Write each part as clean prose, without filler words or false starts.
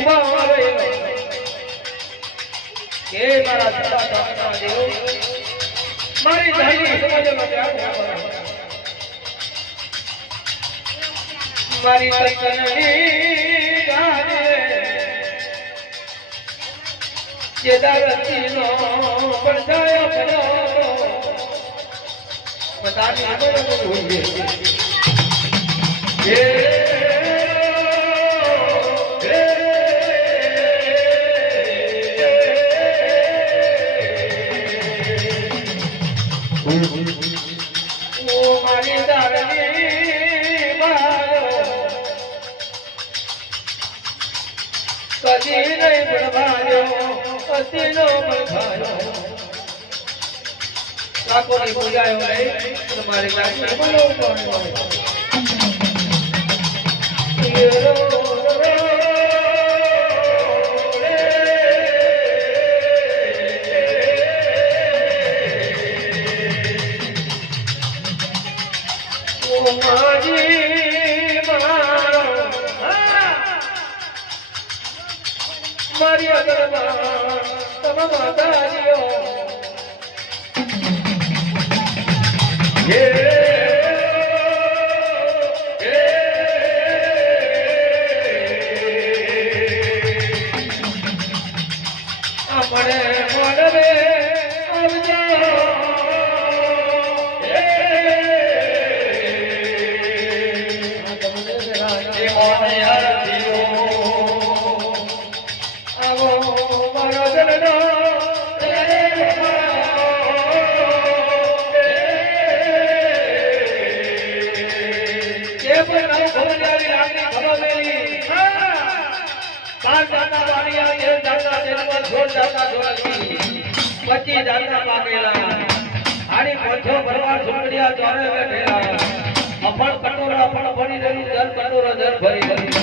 ઉભા આવે કે મારા સદા દેવ મારી ધારી સમાજમાં ત્યાગ મારી તકની ગાને જે દારતીનો પડછાયો કર્યો બતાની બોલે હે ઓ મારી દારની મારો કદી નહીં ભણવાયો અતિનો ભણવાયો કાકોની પૂજાયો નહીં તમારી લાગણી બોલો મારી અગરમાં તમામ દારીઓ આપણે મળવે આવજો પચી જાતના પાકેલા આડી પોછો ભરવા સુકડિયા ચોરે બેઠેલા અફળ કટોરો અફળ ભરી રહ્યું દર કટોરો દર ભરી રહ્યું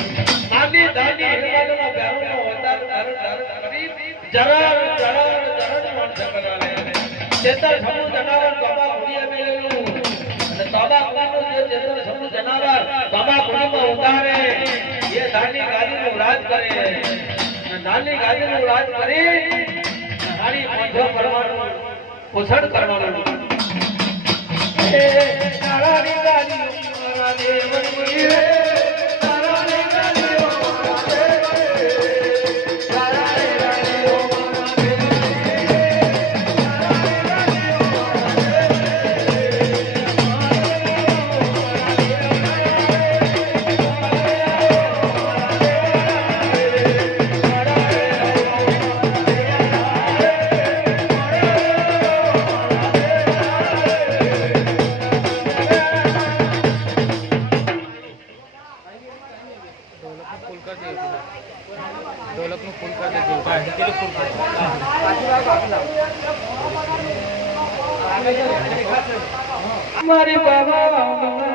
નાની દાદી હિરવાલનો બેરુનો વધાર ધર કરી જરા મન શકલાલે ચેતર સમૂહ જનાવર બાબા ગુડીએ મેલેલું અને બાબા ગુડીનો જે ચેતર સમૂહ જનાવર બાબા ગુડીમાં ઉતારે એ દાદી ગાદીનું રાજ કરે નાની ગાદીનું રાજ કરી હારી પોછો કરવાનું પોષણ કરવાનું એ તારાની ગાદી મારા દેવ મુરી રે તારાની ગાદી મારા દેવ તારાની ગાદી મારી બાબા